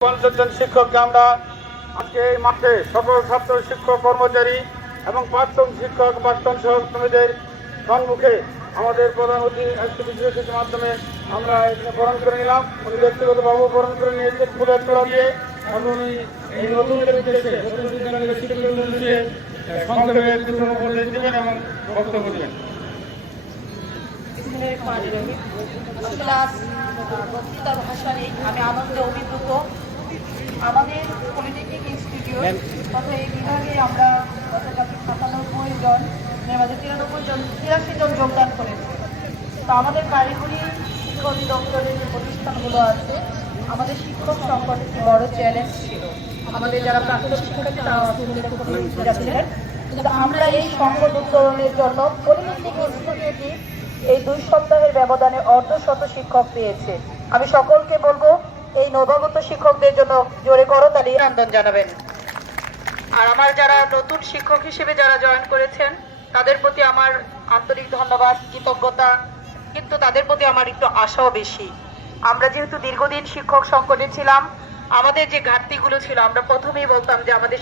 পঞ্চাশ শিক্ষককে আমরা আজকে এই মাঠে সকল ছাত্র শিক্ষক কর্মচারী এবং প্রাক্তন শিক্ষক, প্রাক্তন সহকর্মীদের সম্মুখে আমাদের প্রধান অতিথি মাধ্যমে আমরা এখানে বরণ করে নিলাম। উনি ব্যক্তিগতভাবে বরণ করে নিয়েছেন ফুলের তোলা দিয়ে এবং এই- নতুন বিদ্যালয়ের এবং বক্তব্য দেবেন। ক্লাস বক্তৃতার ভাষা আমি আনন্দে, অভিভূত আমাদের পলিটেকনিক ইনস্টিটিউট তথা এই বিভাগে আমরা গতকাল সাতানব্বই জন এর মাঝে তিরানব্বই জন তিরাশি জন যোগদান করেছি। তো আমাদের কারিগরি শিক্ষা অধিদপ্তরের যে প্রতিষ্ঠানগুলো আছে আমাদের শিক্ষক সংকট একটি বড় চ্যালেঞ্জ ছিল। আমাদের যারা প্রাক্তন শিক্ষার্থী তারা প্রতিনিধিরা ছিলেন কিন্তু আমরা এই সংকট উত্তরণের জন্য পলিটেকনিক ইনস্টিটিউটই এই দুই সপ্তাহের ব্যবধানে অর্ধশত শিক্ষক পেয়েছে। আমি সকলকে বলব এই নবাগত শিক্ষকদের জন্য জোরে করতালি আন্দোলন জানাবেন। আর আমার যারা নতুন শিক্ষক হিসেবে যারা জয়েন করেছেন, তাদের প্রতি আমার আন্তরিক ধন্যবাদ, কৃতজ্ঞতা, কিন্তু তাদের প্রতি আমার একটু আশাও বেশি। আমরা যেহেতু দীর্ঘদিন শিক্ষক সংকটে ছিলাম, আমাদের যে ঘাটতিগুলো ছিল, আমরা প্রথমেই বলতাম যে আমাদের